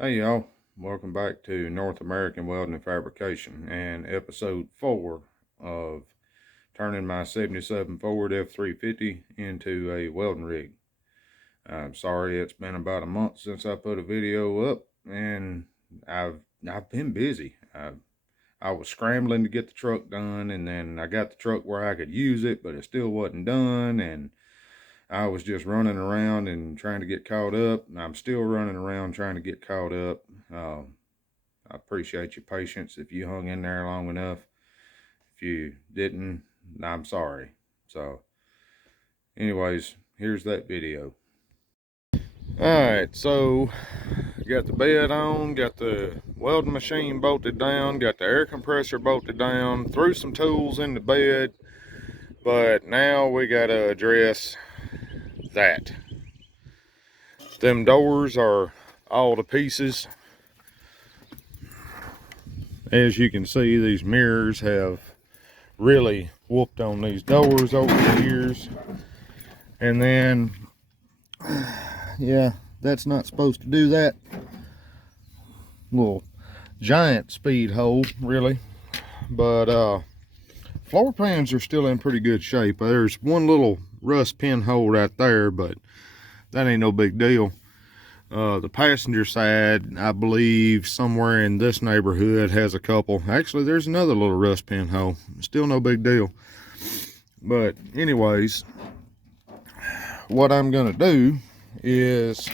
Hey y'all, welcome back to North American Welding and Fabrication and episode 4 of turning my 77 Ford F350 into a welding rig. I'm sorry it's been about a month since I put a video up, and I've been busy. I was scrambling to get the truck done, and then I got the truck where I could use it, but it still wasn't done, and I was just running around and trying to get caught up. I'm still running around trying to get caught up. I appreciate your patience if you hung in there long enough. If you didn't, I'm sorry. So, anyways, here's that video. Alright, so got the bed on, got the welding machine bolted down, got the air compressor bolted down, threw some tools in the bed, but now we gotta address that. Them doors are all to pieces. As you can see, these mirrors have really whooped on these doors over the years. And then, yeah, that's not supposed to do that. Little giant speed hole, really. But floor pans are still in pretty good shape. There's one little rust pinhole right there, but that ain't no big deal. The passenger side, I believe somewhere in this neighborhood has a couple. Actually, there's another little rust pinhole. Still no big deal. But anyways, what I'm gonna do is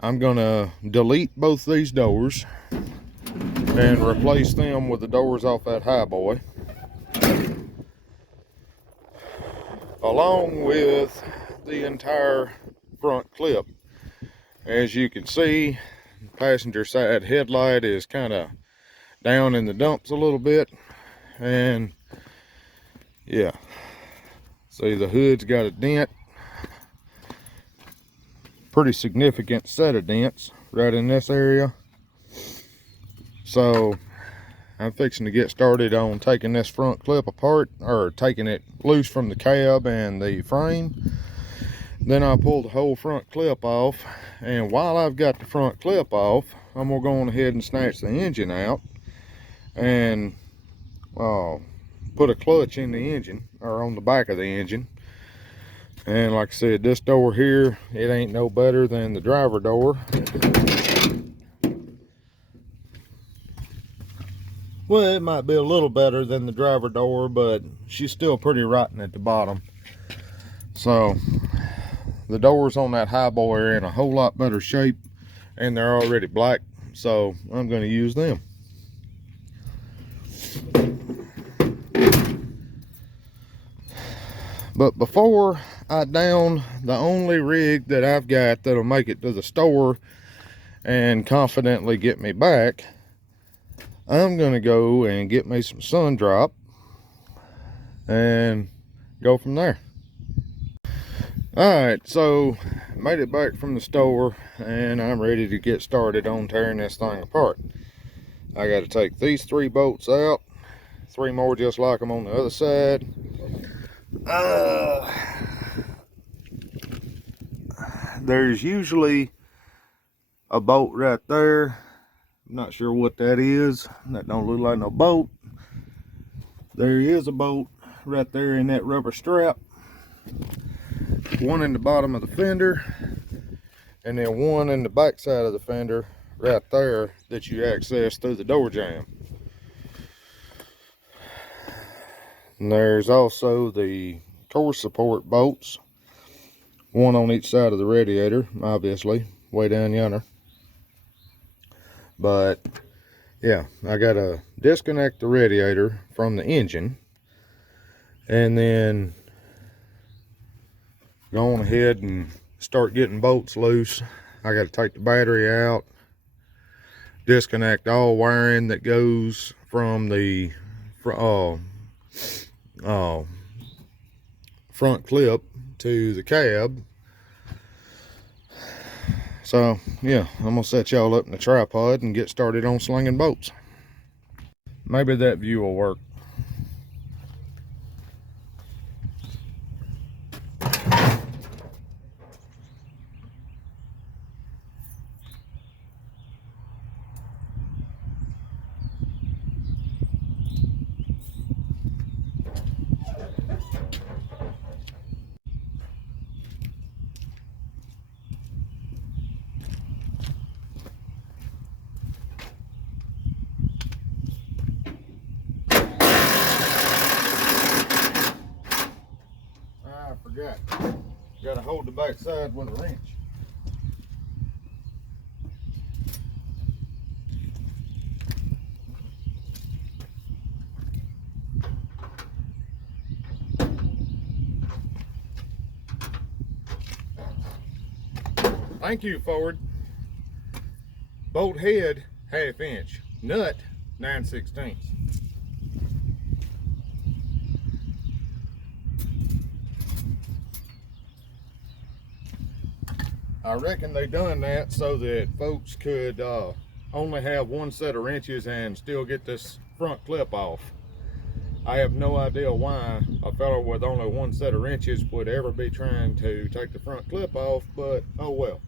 I'm gonna delete both these doors and replace them with the doors off that high boy, along with the entire front clip. As you can see, passenger side headlight is kind of down in the dumps a little bit, and yeah, see, the hood's got a dent, pretty significant set of dents right in this area. So I'm fixing to get started on taking this front clip apart, or taking it loose from the cab and the frame. Then I'll pull the whole front clip off, and while I've got the front clip off, I'm gonna go on ahead and snatch the engine out and put a clutch in the engine, or on the back of the engine. And like I said, this door here, it ain't no better than the driver door. Well, it might be a little better than the driver door, but she's still pretty rotten at the bottom. So the doors on that high boy are in a whole lot better shape, and they're already black, so I'm going to use them. But before I down the only rig that I've got that'll make it to the store and confidently get me back, I'm going to go and get me some sun drop and go from there. Alright, so made it back from the store, and I'm ready to get started on tearing this thing apart. I got to take these 3 bolts out, 3 more just like them on the other side. There's usually a bolt right there. I'm not sure what that is. That don't look like no bolt. There is a bolt right there in that rubber strap. One in the bottom of the fender, and then one in the back side of the fender right there that you access through the door jamb. And there's also the core support bolts, one on each side of the radiator, obviously, way down yonder. But yeah, I gotta disconnect the radiator from the engine, and then go on ahead and start getting bolts loose. I gotta take the battery out, disconnect all wiring that goes from the front clip to the cab. So yeah, I'm gonna set y'all up in the tripod and get started on slinging bolts. Maybe that view will work. Got to hold the back side with a wrench. Thank you, Ford. Bolt head, 1/2 inch. Nut, 9/16. I reckon they done that so that folks could only have one set of wrenches and still get this front clip off. I have no idea why a fellow with only one set of wrenches would ever be trying to take the front clip off, but oh well.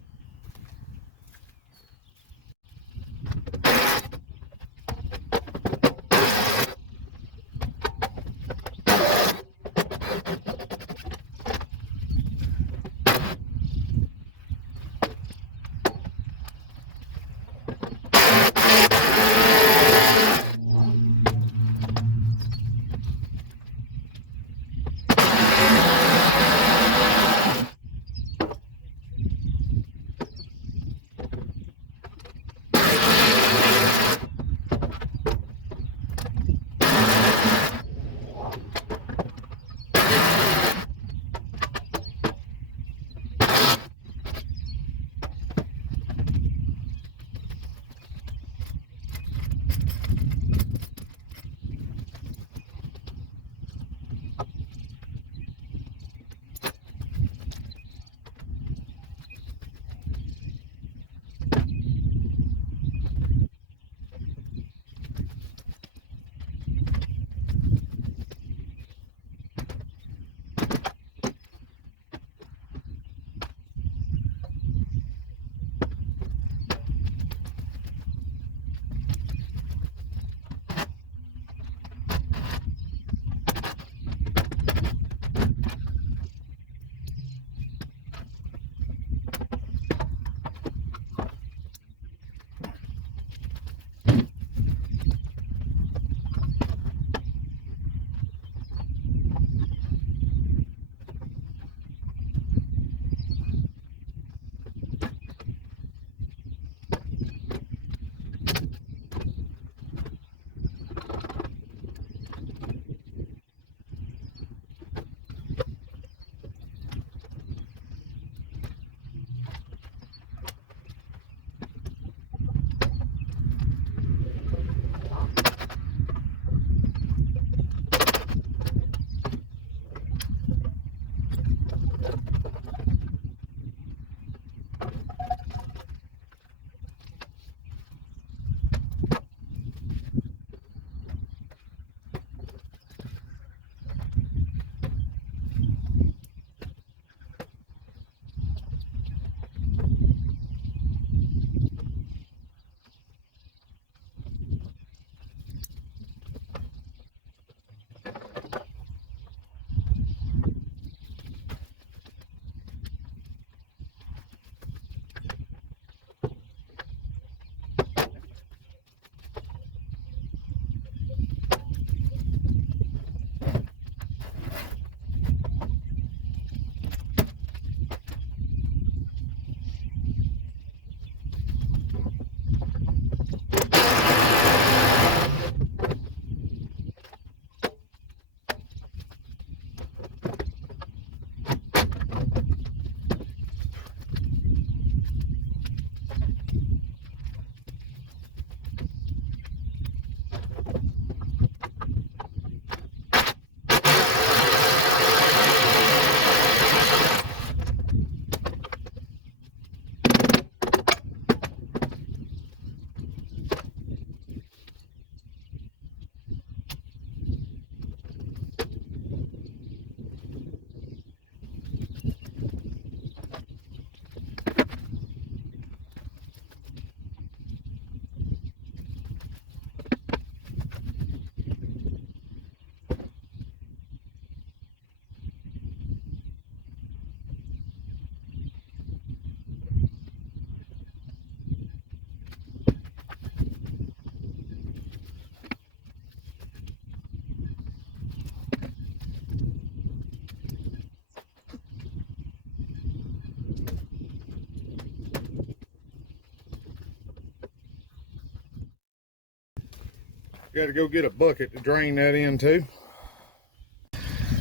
Got to go get a bucket to drain that into.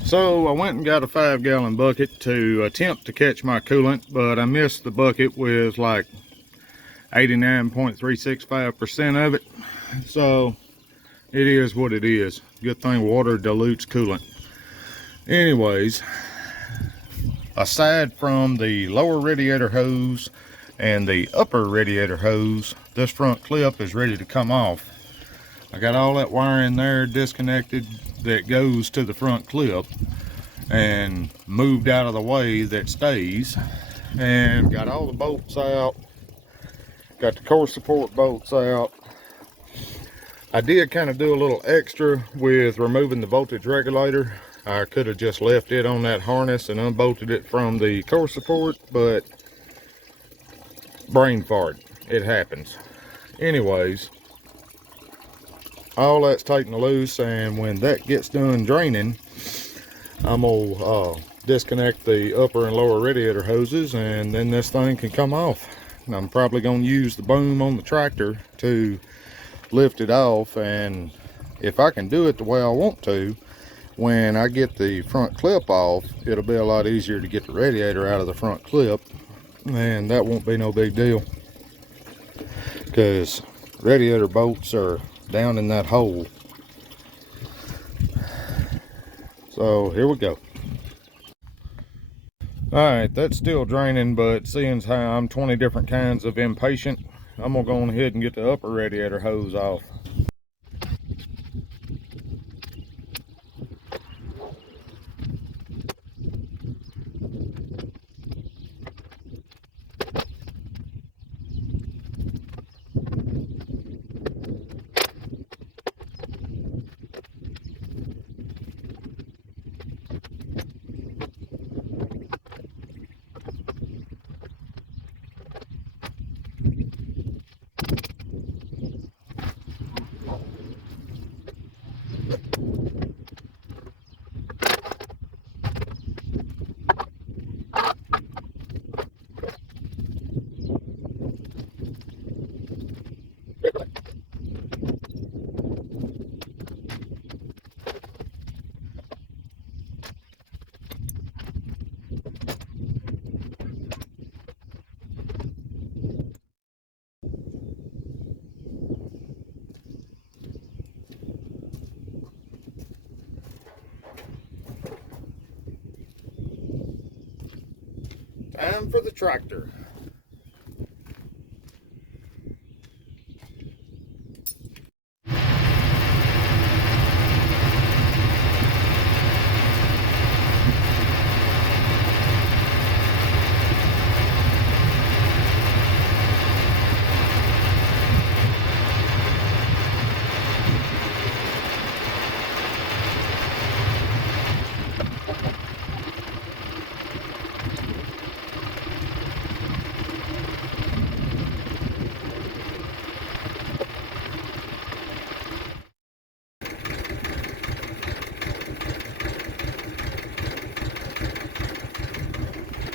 So I went and got a 5-gallon bucket to attempt to catch my coolant, but I missed the bucket with like 89.365% of it. So it is what it is. Good thing water dilutes coolant. Anyways, aside from the lower radiator hose and the upper radiator hose, this front clip is ready to come off. I got all that wiring there disconnected that goes to the front clip and moved out of the way that stays, and got all the bolts out, got the core support bolts out. I did kind of do a little extra with removing the voltage regulator. I could have just left it on that harness and unbolted it from the core support, but brain fart, it happens. Anyways, all that's taken loose, and when that gets done draining, I'm gonna disconnect the upper and lower radiator hoses, and then this thing can come off. And I'm probably gonna use the boom on the tractor to lift it off, and if I can do it the way I want to, when I get the front clip off, it'll be a lot easier to get the radiator out of the front clip, and that won't be no big deal, because radiator bolts are down in that hole. So here we go. Alright, that's still draining, but seeing how I'm 20 different kinds of impatient, I'm gonna go on ahead and get the upper radiator hose off. Time for the tractor.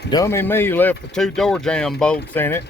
Dummy me left the 2 door jamb bolts in it.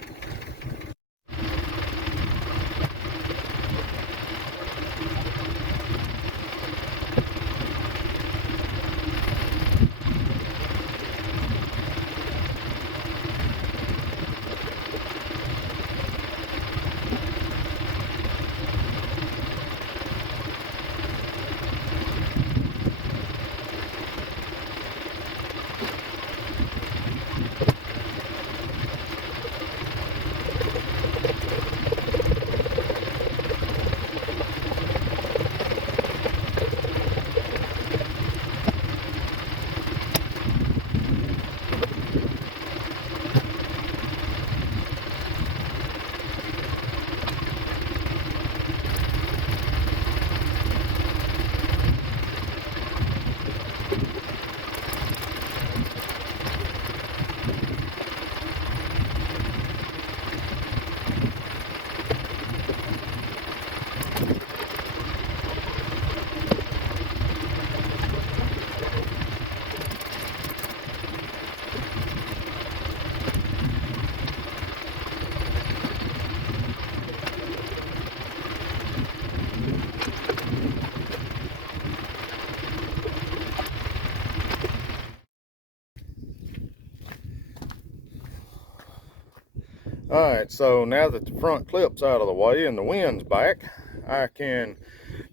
Alright, so now that the front clip's out of the way and the wind's back, I can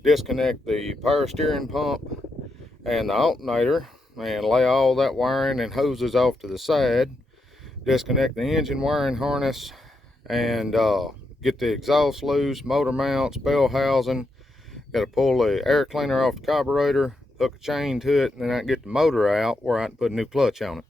disconnect the power steering pump and the alternator and lay all that wiring and hoses off to the side, disconnect the engine wiring harness, and get the exhaust loose, motor mounts, bell housing. Got to pull the air cleaner off the carburetor, hook a chain to it, and then I can get the motor out where I can put a new clutch on it.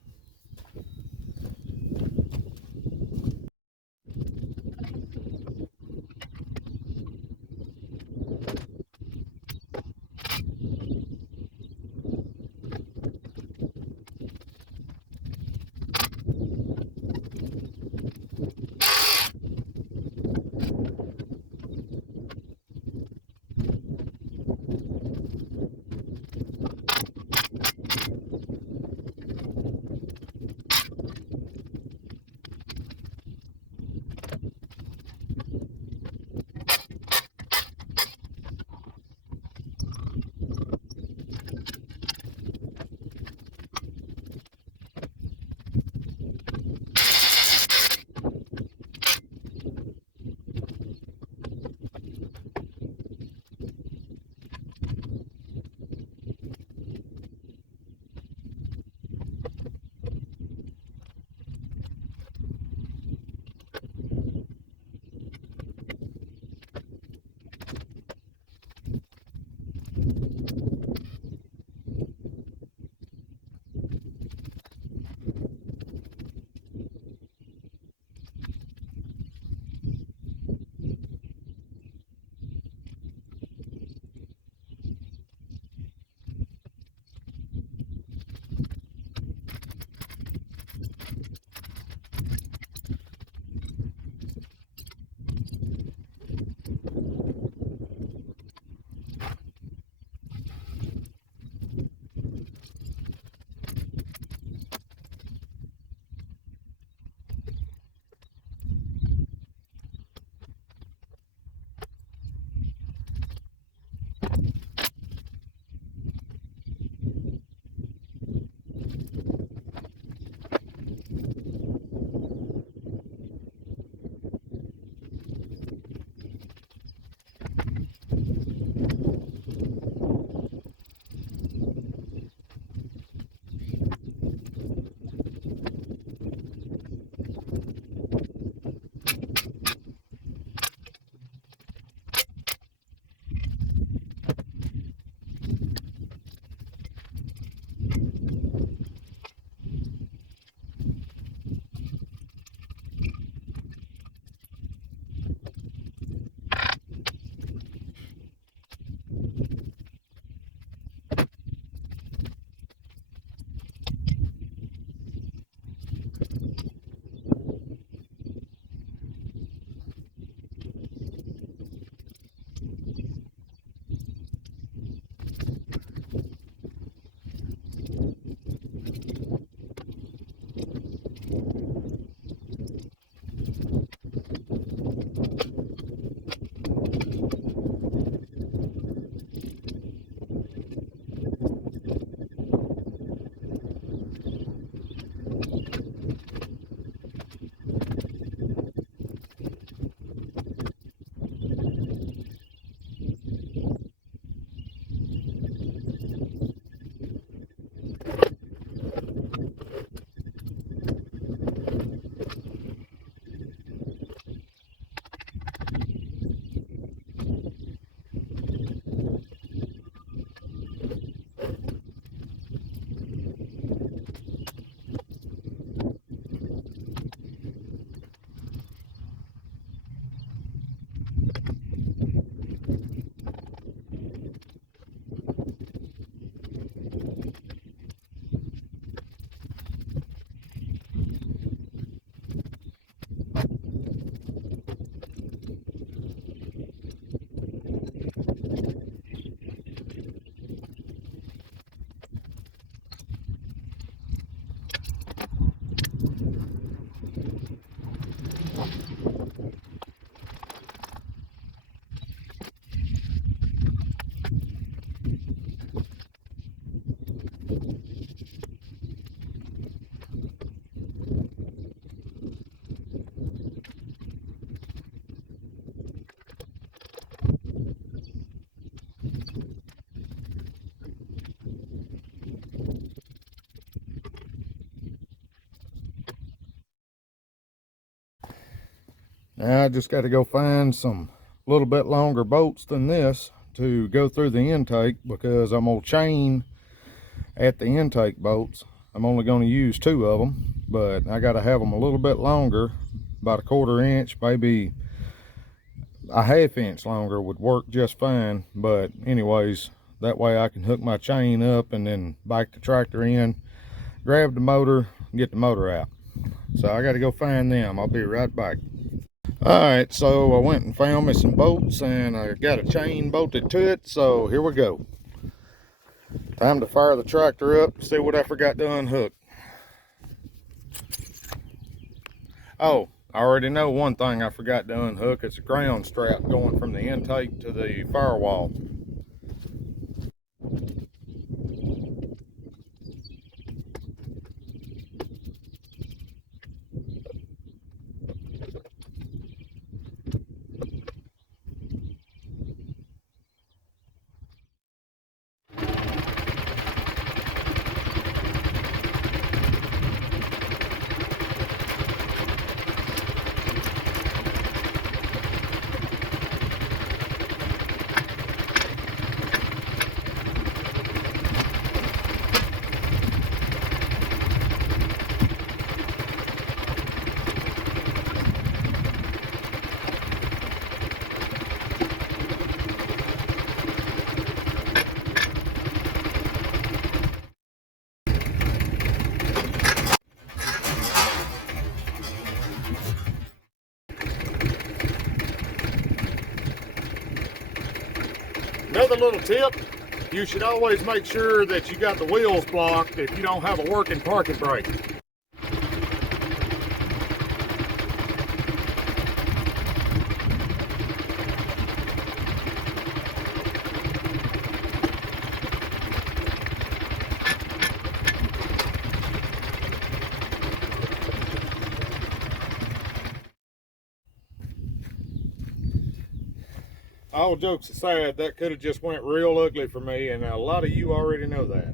Now I just got to go find some little bit longer bolts than this to go through the intake, because I'm gonna chain at the intake bolts. I'm only going to use 2 of them, but I got to have them a little bit longer, about a 1/4 inch, maybe a 1/2 inch longer would work just fine. But anyways, that way I can hook my chain up and then back the tractor in, grab the motor, get the motor out. So I got to go find them. I'll be right back. Alright, so I went and found me some bolts, and I got a chain bolted to it, so here we go. Time to fire the tractor up, see what I forgot to unhook. Oh, I already know one thing I forgot to unhook. It's a ground strap going from the intake to the firewall. Another little tip, you should always make sure that you got the wheels blocked if you don't have a working parking brake. All jokes aside, that could have just went real ugly for me, and a lot of you already know that.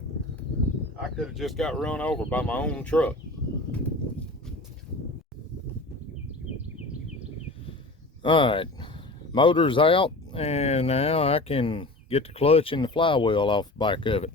I could have just got run over by my own truck. Alright, motor's out, and now I can get the clutch and the flywheel off the back of it.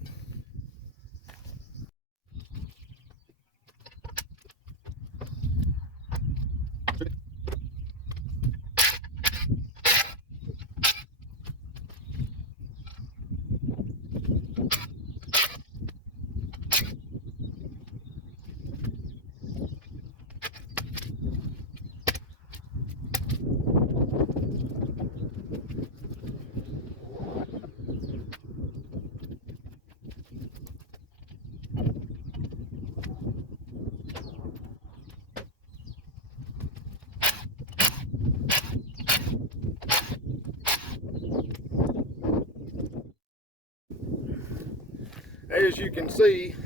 As you can see,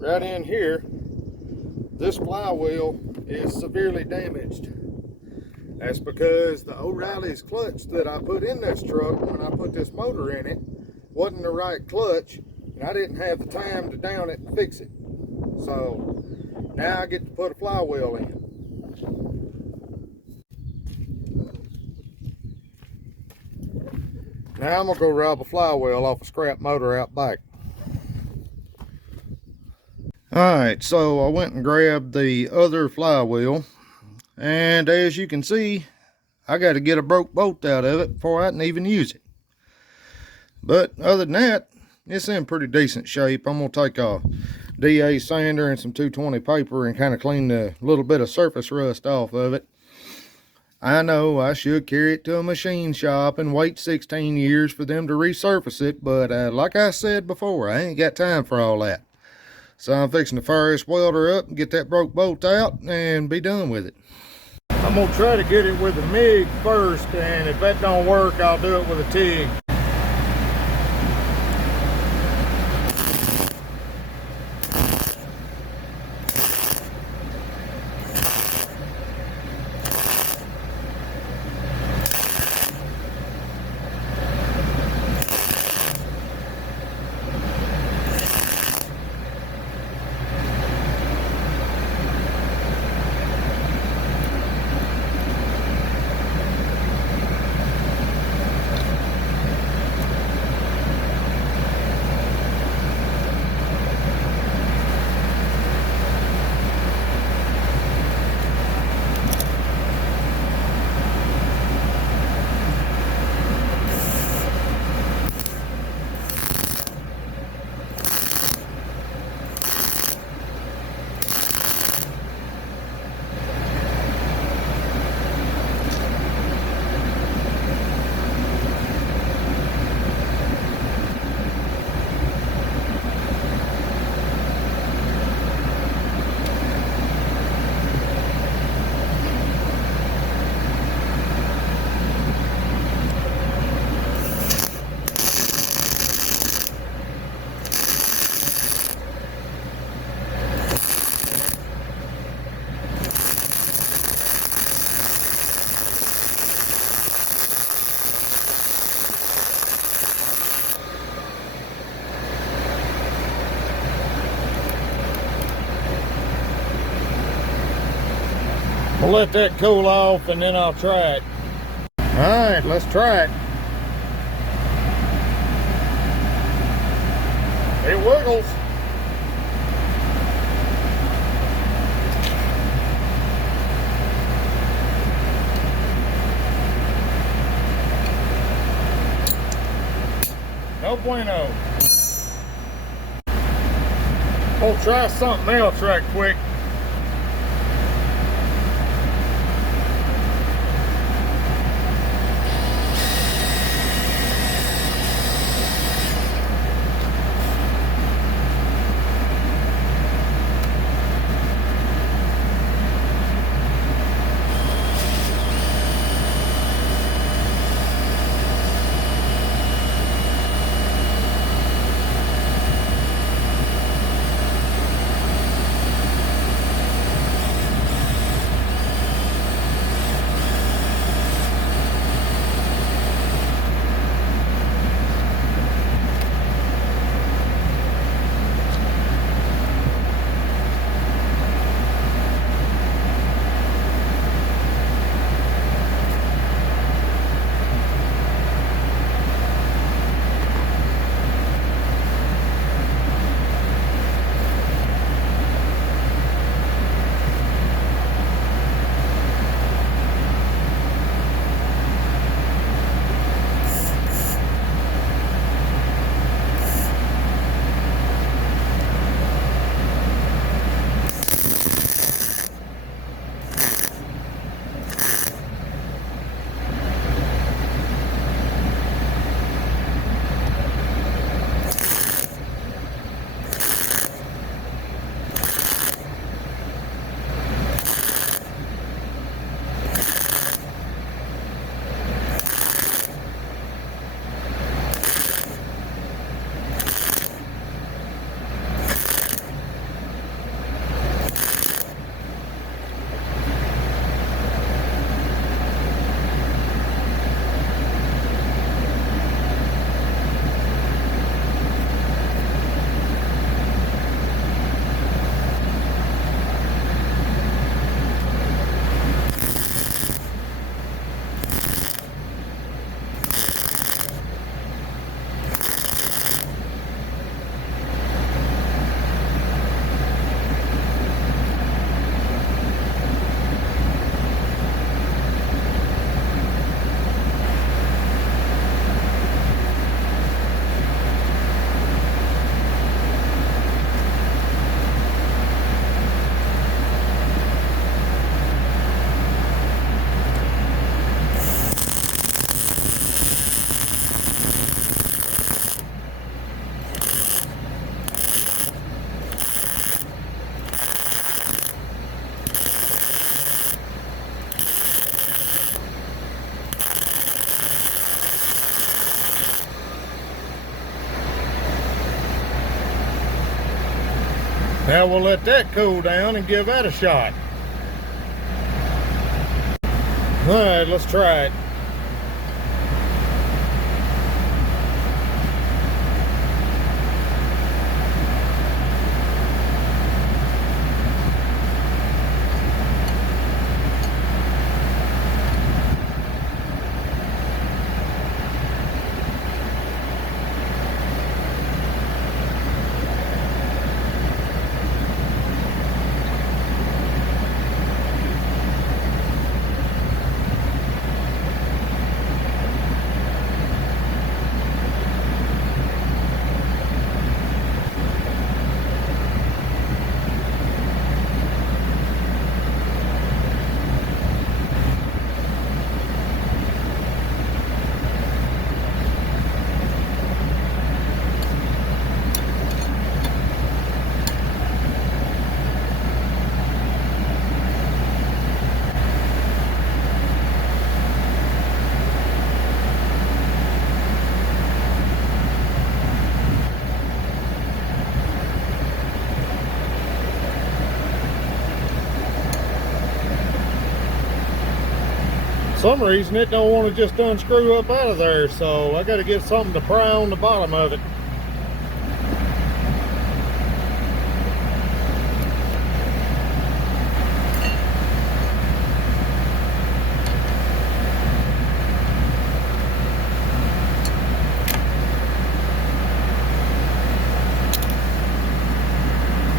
right in here, this flywheel is severely damaged. That's because the O'Reilly's clutch that I put in this truck when I put this motor in it wasn't the right clutch, and I didn't have the time to down it and fix it. So now I get to put a flywheel in. Now I'm gonna go rob a flywheel off a scrap motor out back. Alright, so I went and grabbed the other flywheel, and as you can see, I got to get a broke bolt out of it before I can even use it. But other than that, it's in pretty decent shape. I'm going to take a DA sander and some 220 paper and kind of clean the little bit of surface rust off of it. I know I should carry it to a machine shop and wait 16 years for them to resurface it, but like I said before, I ain't got time for all that. So I'm fixing to fire this welder up and get that broke bolt out and be done with it. I'm gonna try to get it with a MIG first, and if that don't work, I'll do it with a TIG. I'll let that cool off and then I'll try it. Alright, let's try it. It wiggles. No bueno. We'll try something else right quick. Now we'll let that cool down and give that a shot. All right, let's try it. Some reason it don't want to just unscrew up out of there, so I got to get something to pry on the bottom of it.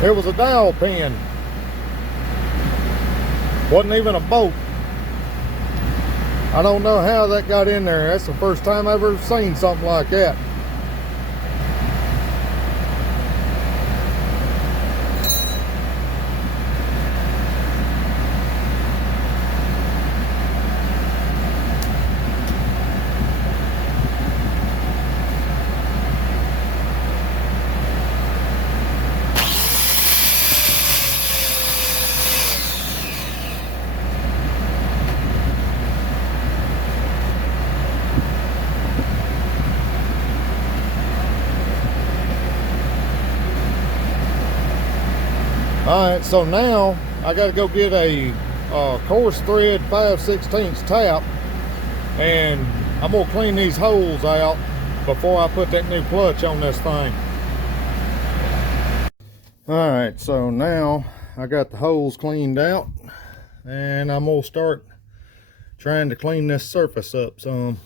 It was a dowel pin. Wasn't even a bolt. I don't know how that got in there. That's the first time I've ever seen something like that. Alright, so now I got to go get a coarse thread 5/16 tap, and I'm going to clean these holes out before I put that new clutch on this thing. Alright, so now I got the holes cleaned out, and I'm going to start trying to clean this surface up some.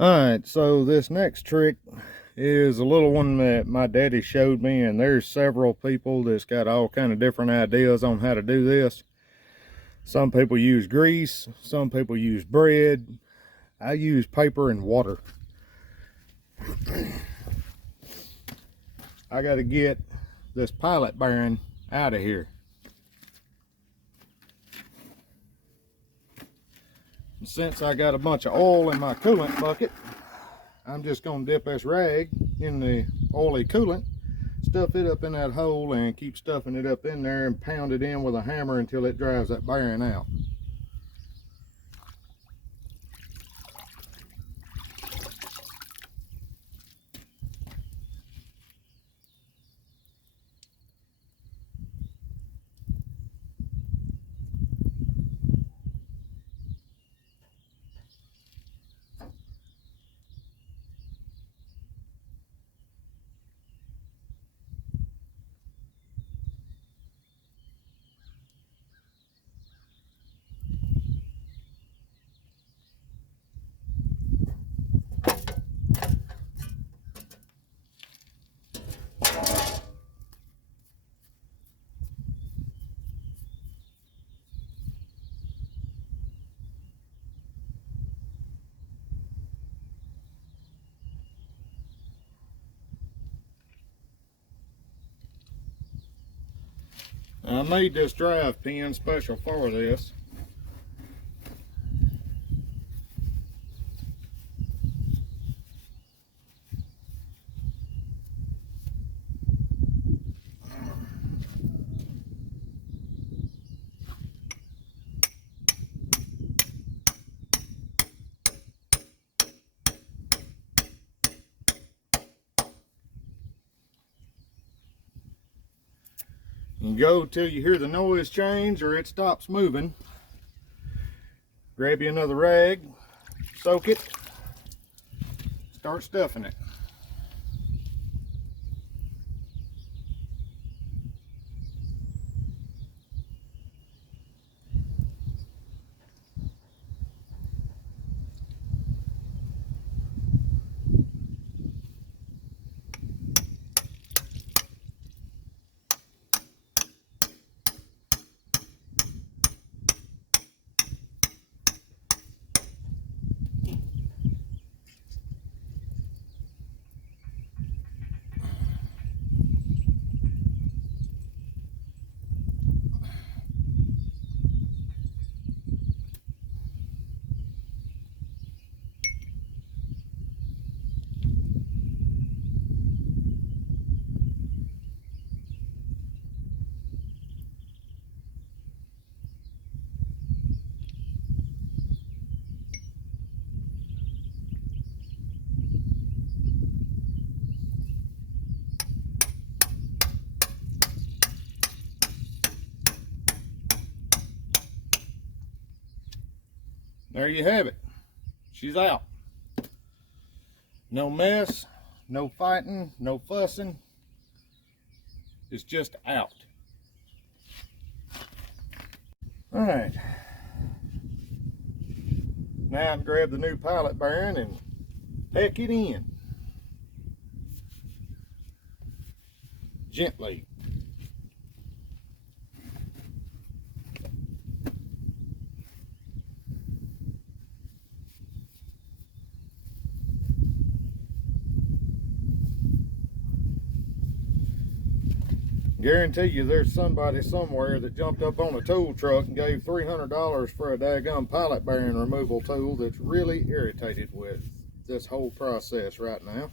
Alright, so this next trick is a little one that my daddy showed me, and there's several people that's got all kind of different ideas on how to do this. Some people use grease, some people use bread. I use paper and water. I got to get this pilot bearing out of here. And since I got a bunch of oil in my coolant bucket, I'm just going to dip this rag in the oily coolant, stuff it up in that hole, and keep stuffing it up in there and pound it in with a hammer until it drives that bearing out. I made this drive pin special for this. And go till you hear the noise change or it stops moving. Grab you another rag, soak it, start stuffing it. There you have it. She's out. No mess, no fighting, no fussing. It's just out. All right. Now I can grab the new pilot bearing and peck it in. Gently. Guarantee you there's somebody somewhere that jumped up on a tool truck and gave $300 for a daggum pilot bearing removal tool that's really irritated with this whole process right now.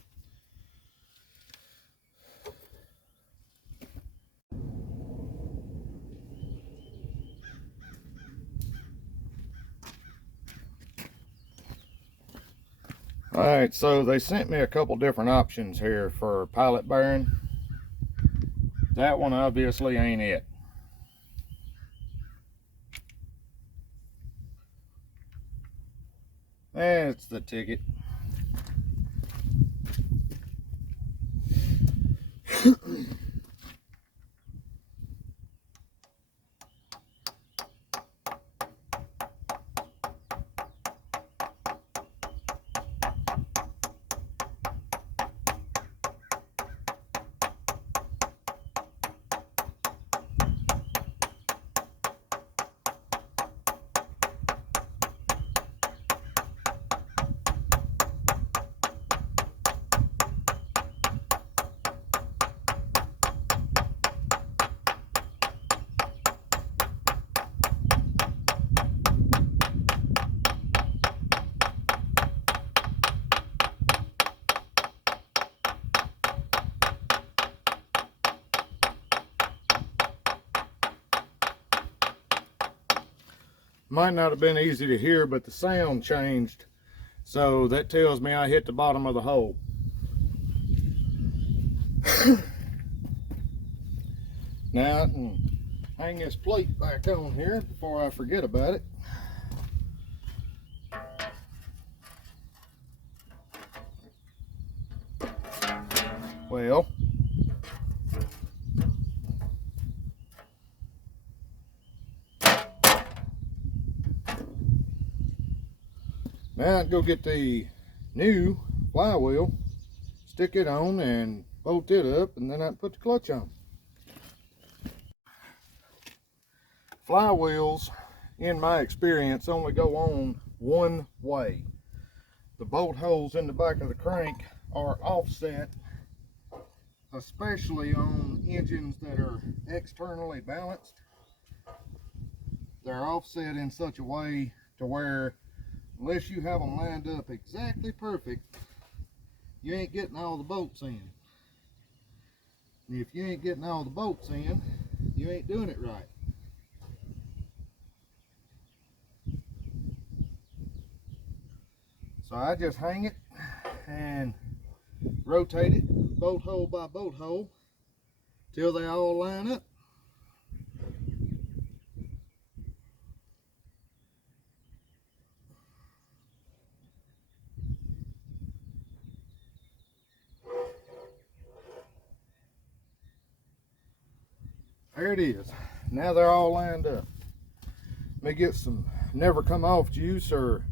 Alright, so they sent me a couple different options here for pilot bearing. That one obviously ain't it. That's the ticket. Might not have been easy to hear, but the sound changed. So that tells me I hit the bottom of the hole. Now I can hang this plate back on here before I forget about it. Well, now I can go get the new flywheel, stick it on and bolt it up, and then I can put the clutch on. Flywheels, in my experience, only go on one way. The bolt holes in the back of the crank are offset, especially on engines that are externally balanced. They're offset in such a way to where, unless you have them lined up exactly perfect, you ain't getting all the bolts in. And if you ain't getting all the bolts in, you ain't doing it right. So I just hang it and rotate it bolt hole by bolt hole till they all line up. There it is. Now they're all lined up. Let me get some never come off juice or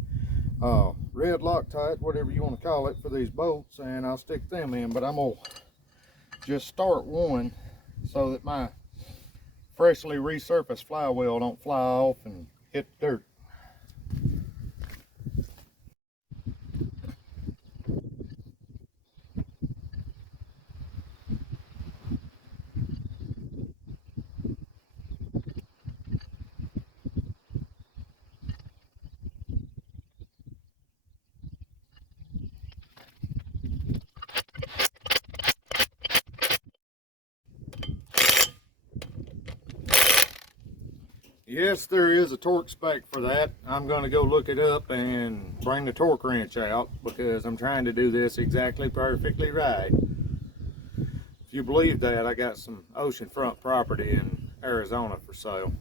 red Loctite, whatever you want to call it, for these bolts, and I'll stick them in. But I'm gonna just start one so that my freshly resurfaced flywheel don't fly off and hit the dirt. Yes, there is a torque spec for that. I'm going to go look it up and bring the torque wrench out because I'm trying to do this exactly perfectly right. If you believe that, I got some oceanfront property in Arizona for sale.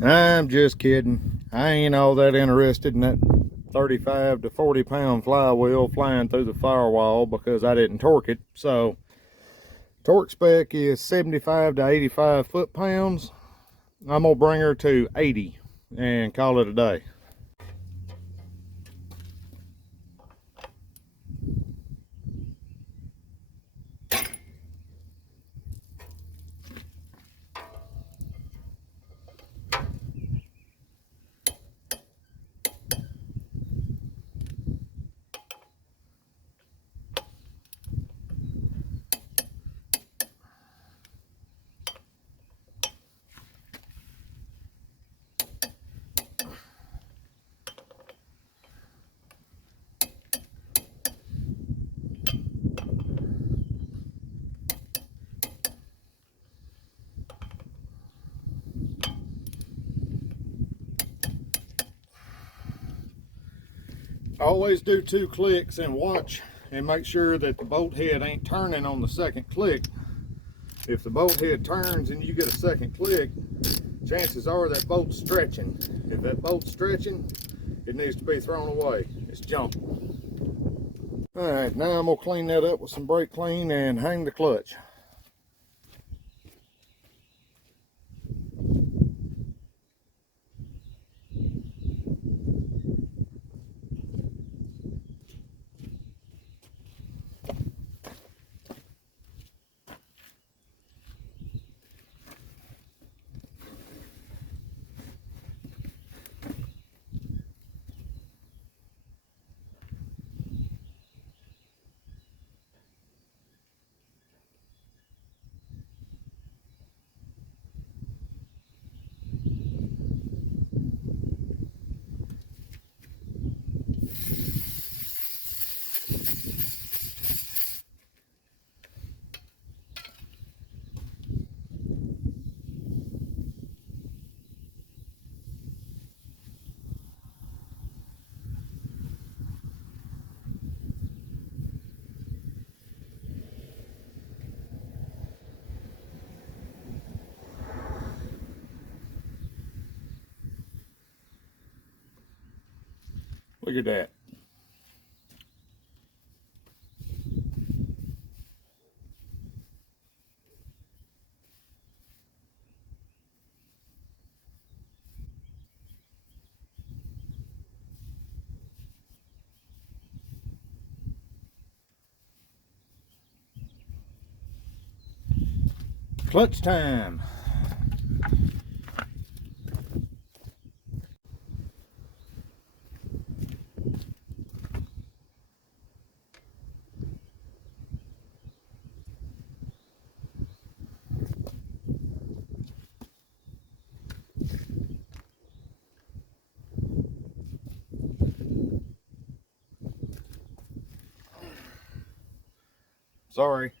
I'm just kidding. I ain't all that interested in that 35 to 40 pound flywheel flying through the firewall because I didn't torque it. So torque spec is 75 to 85 foot-pounds. I'm gonna bring her to 80 and call it a day. Always do 2 clicks and watch and make sure that the bolt head ain't turning on the second click. If the bolt head turns and you get a second click, chances are that bolt's stretching. If that bolt's stretching, it needs to be thrown away. It's junk. All right, now I'm gonna clean that up with some brake clean and hang the clutch. Look at that. Clutch time. Sorry.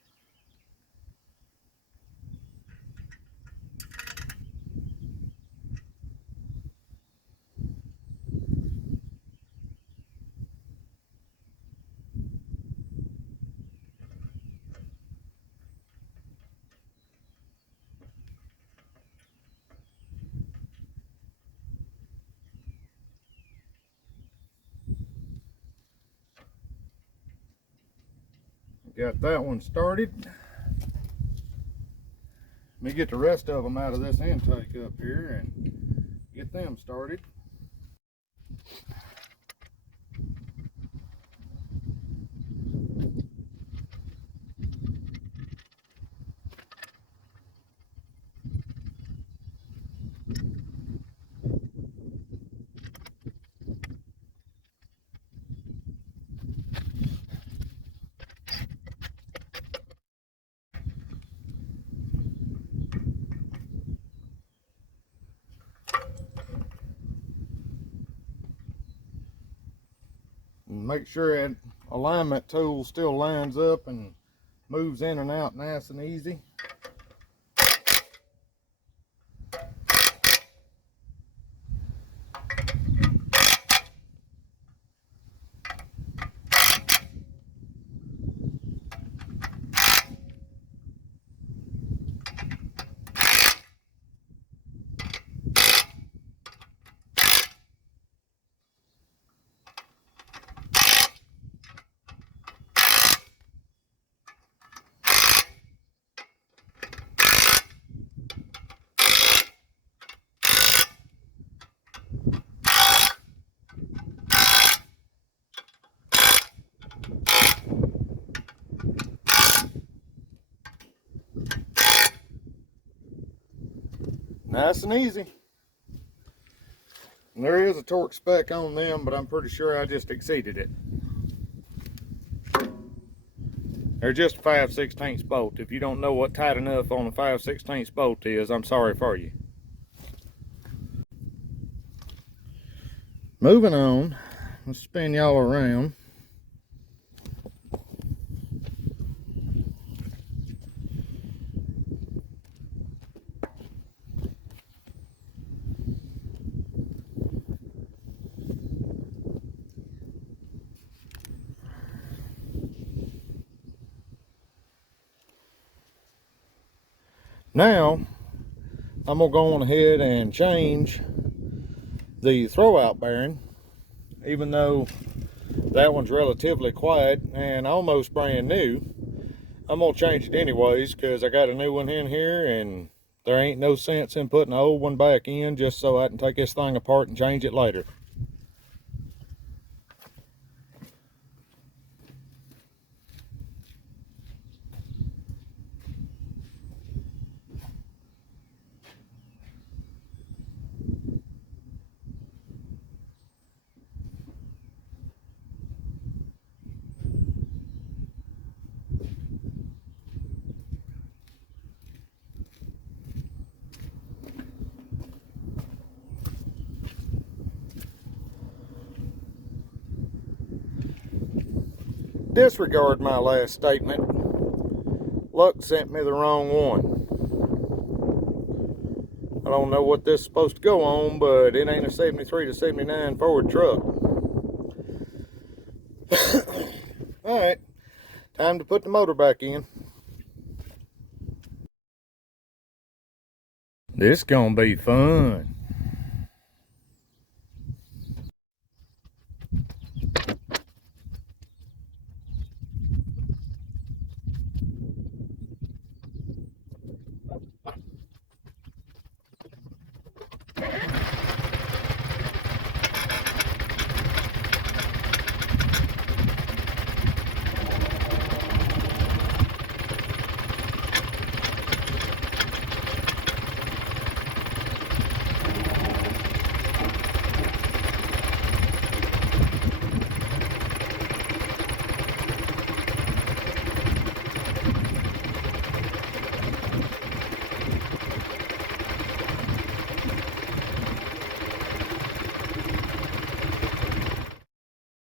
Got that one started. Let me get the rest of them out of this intake up here and get them started. And make sure that alignment tool still lines up and moves in and out nice and easy. Nice and easy. And there is a torque spec on them, but I'm pretty sure I just exceeded it. They're just a 5/16 bolt. If you don't know what tight enough on a 5/16 bolt is, I'm sorry for you. Moving on, let's spin y'all around. Now, I'm going to go on ahead and change the throwout bearing, even though that one's relatively quiet and almost brand new. I'm going to change it anyways because I got a new one in here and there ain't no sense in putting the old one back in just so I can take this thing apart and change it later. Disregard my last statement. Luck sent me the wrong one. I don't know what this is supposed to go on, but it ain't a 73 to 79 Ford truck. Alright, time to put the motor back in. This gonna be fun.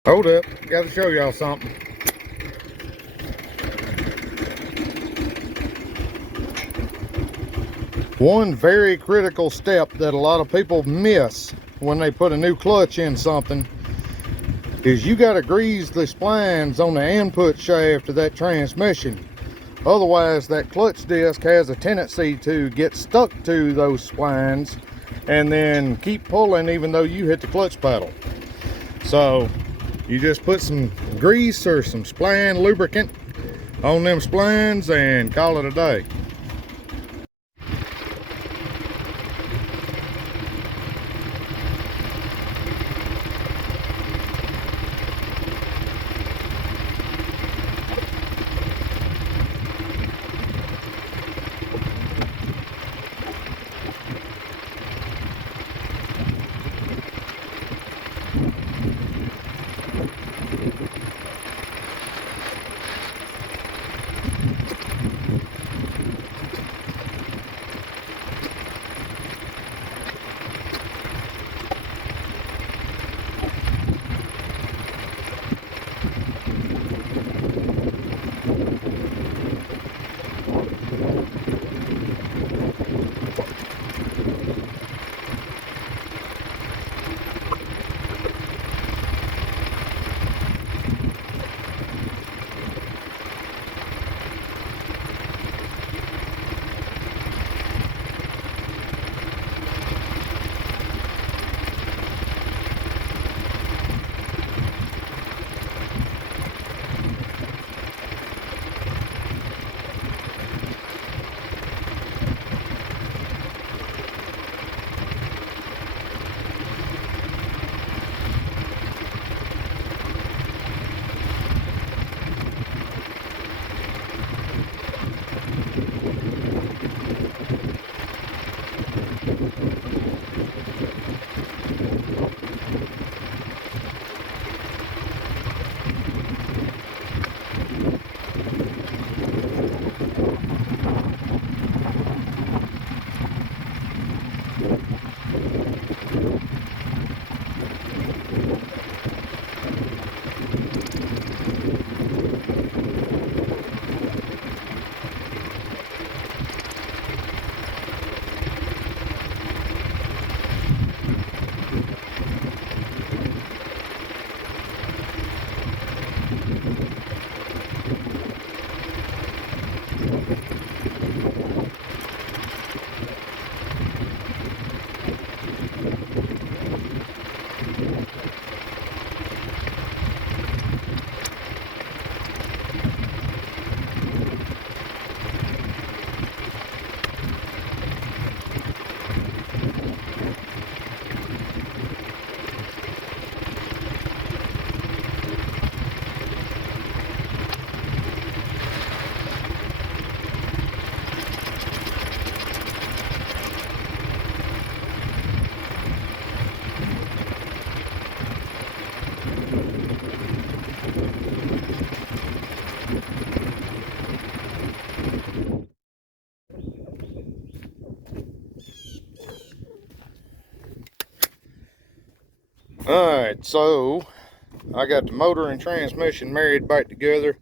Hold up, gotta show y'all something. One very critical step that a lot of people miss when they put a new clutch in something is you gotta grease the splines on the input shaft of that transmission. Otherwise, that clutch disc has a tendency to get stuck to those splines and then keep pulling even though you hit the clutch pedal. So you just put some grease or some spline lubricant on them splines and call it a day. Alright, so I got the motor and transmission married back together.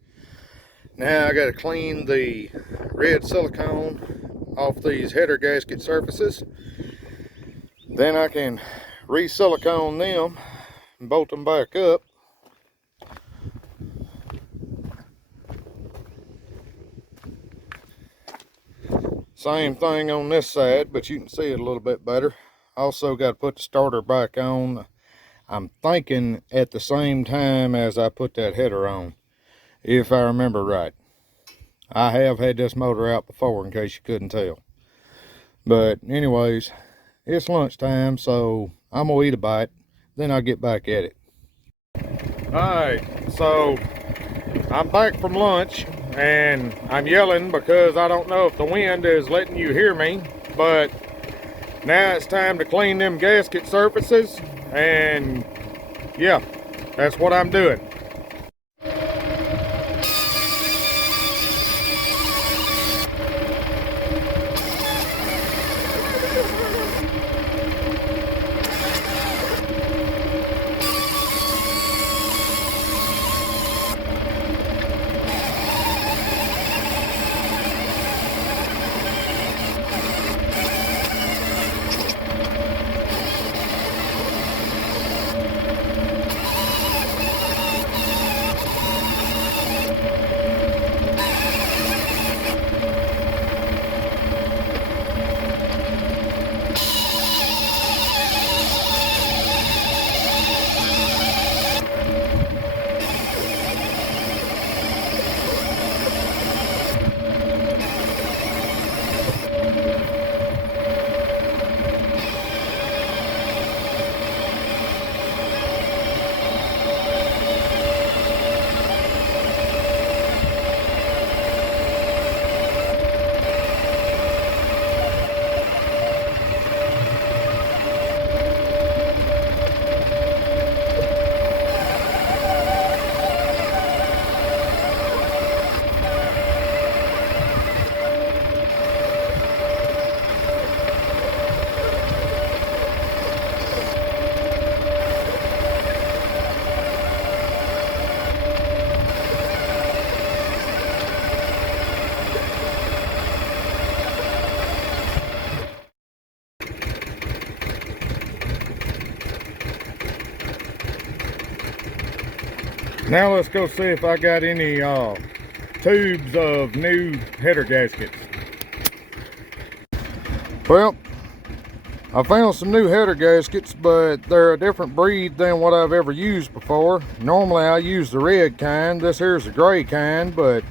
Now I got to clean the red silicone off these header gasket surfaces. Then I can re-silicone them and bolt them back up. Same thing on this side, but you can see it a little bit better. Also got to put the starter back on, I'm thinking at the same time as I put that header on, if I remember right. I have had this motor out before, in case you couldn't tell. But anyways, it's lunchtime, so I'm gonna eat a bite, then I'll get back at it. Alright, so I'm back from lunch, and I'm yelling because I don't know if the wind is letting you hear me, but now it's time to clean them gasket surfaces, and yeah, that's what I'm doing. Now let's go see if I got any tubes of new header gaskets. Well, I found some new header gaskets, but they're a different breed than what I've ever used before. Normally I use the red kind. This here's the gray kind, but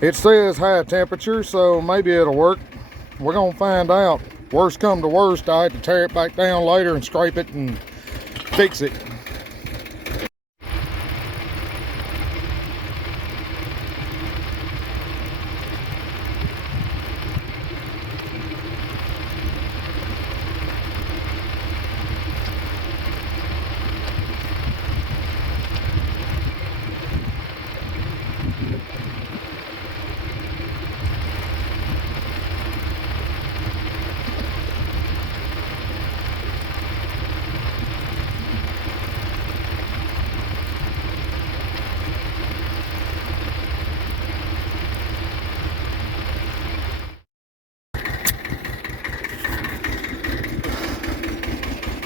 it says high temperature, so maybe it'll work. We're gonna find out. Worst come to worst, I had to tear it back down later and scrape it and fix it.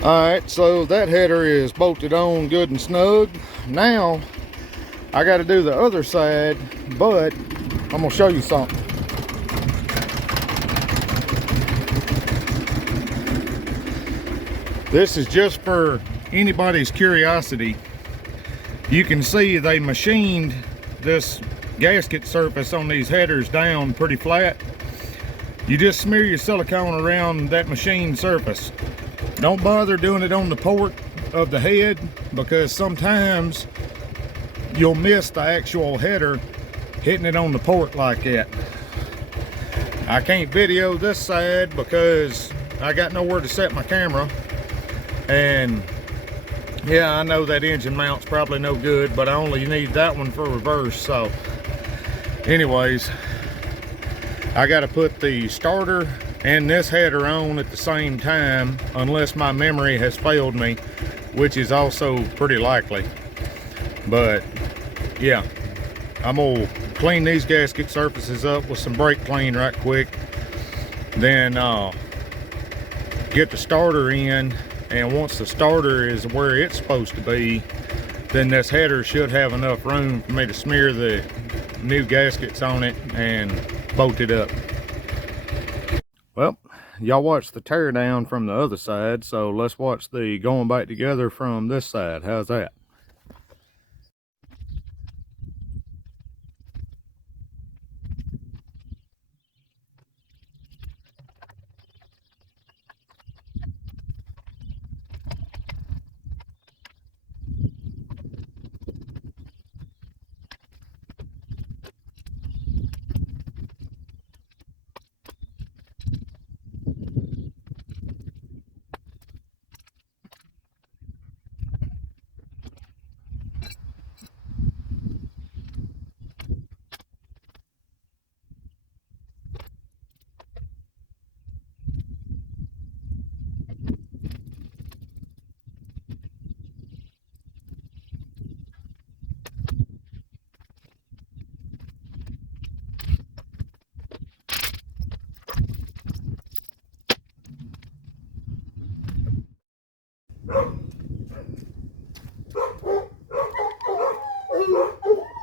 Alright, so that header is bolted on good and snug. Now, I got to do the other side, but I'm going to show you something. This is just for anybody's curiosity. You can see they machined this gasket surface on these headers down pretty flat. You just smear your silicone around that machined surface. Don't bother doing it on the port of the head, because sometimes you'll miss the actual header hitting it on the port like that. I can't video this side because I got nowhere to set my camera, and yeah, I know that engine mount's probably no good, but I only need that one for reverse. So anyways, I got to put the starter and this header on at the same time, unless my memory has failed me, which is also pretty likely. But yeah, I'm gonna clean these gasket surfaces up with some brake clean right quick, then get the starter in, and once the starter is where it's supposed to be, then this header should have enough room for me to smear the new gaskets on it and bolt it up. Well, y'all watched the tear down from the other side, so let's watch the going back together from this side. How's that?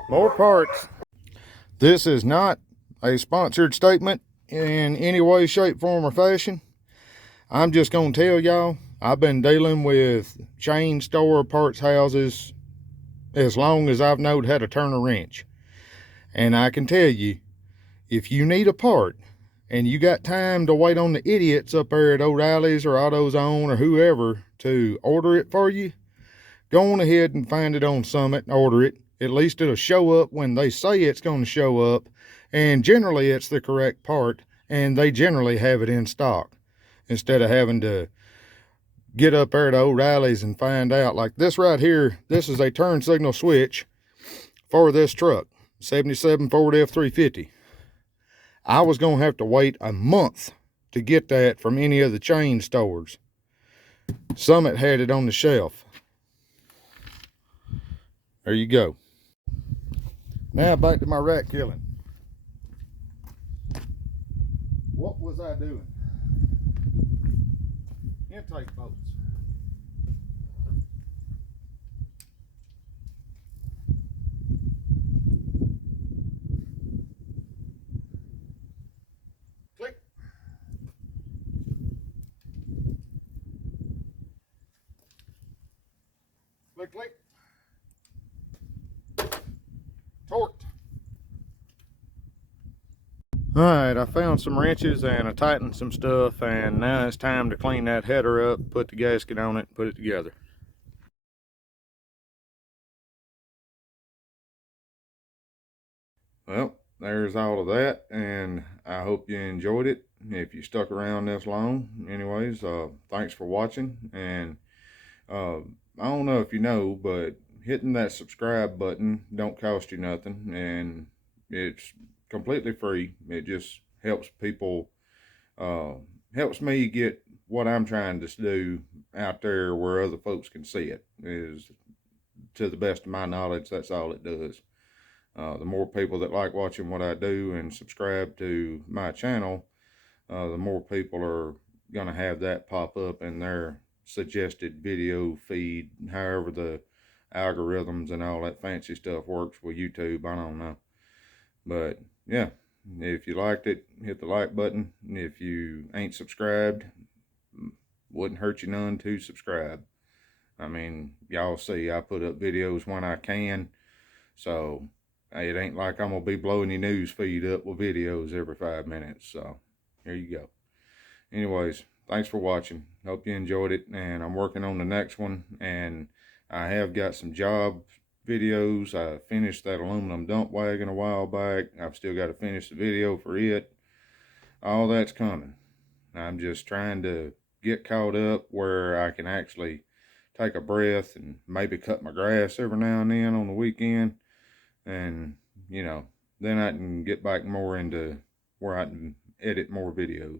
More parts. This is not a sponsored statement in any way, shape, form, or fashion. I'm just going to tell y'all, I've been dealing with chain store parts houses as long as I've known how to turn a wrench. And I can tell you, if you need a part and you got time to wait on the idiots up there at O'Reilly's or AutoZone or whoever to order it for you, go on ahead and find it on Summit and order it. At least it'll show up when they say it's going to show up, and generally it's the correct part, and they generally have it in stock instead of having to get up there to O'Reilly's and find out. Like this right here, this is a turn signal switch for this truck, 77 Ford F350. I was going to have to wait a month to get that from any of the chain stores. Summit had it on the shelf. There you go. Now back to my rat killing. What was I doing? Intake bolts. Alright, I found some wrenches and I tightened some stuff, and now it's time to clean that header up, put the gasket on it, and put it together. Well, there's all of that, and I hope you enjoyed it. If you stuck around this long, anyways, thanks for watching. And uh, I don't know if you know, but hitting that subscribe button don't cost you nothing, and it's completely free. It just helps people, uh, helps me get what I'm trying to do out there where other folks can see it. Is, to the best of my knowledge, that's all it does. The more people that like watching what I do and subscribe to my channel, the more people are going to have that pop up in their suggested video feed, however the algorithms and all that fancy stuff works with YouTube. I don't know. But yeah, if you liked it, hit the like button. If you ain't subscribed, wouldn't hurt you none to subscribe. I mean, y'all see I put up videos when I can, so it ain't like I'm gonna be blowing your news feed up with videos every 5 minutes. So here you go. Anyways, thanks for watching. Hope you enjoyed it, and I'm working on the next one, and I have got some job videos. I finished that aluminum dump wagon a while back. I've still got to finish the video for it. All that's coming. I'm just trying to get caught up where I can actually take a breath and maybe cut my grass every now and then on the weekend, and then I can get back more into where I can edit more videos.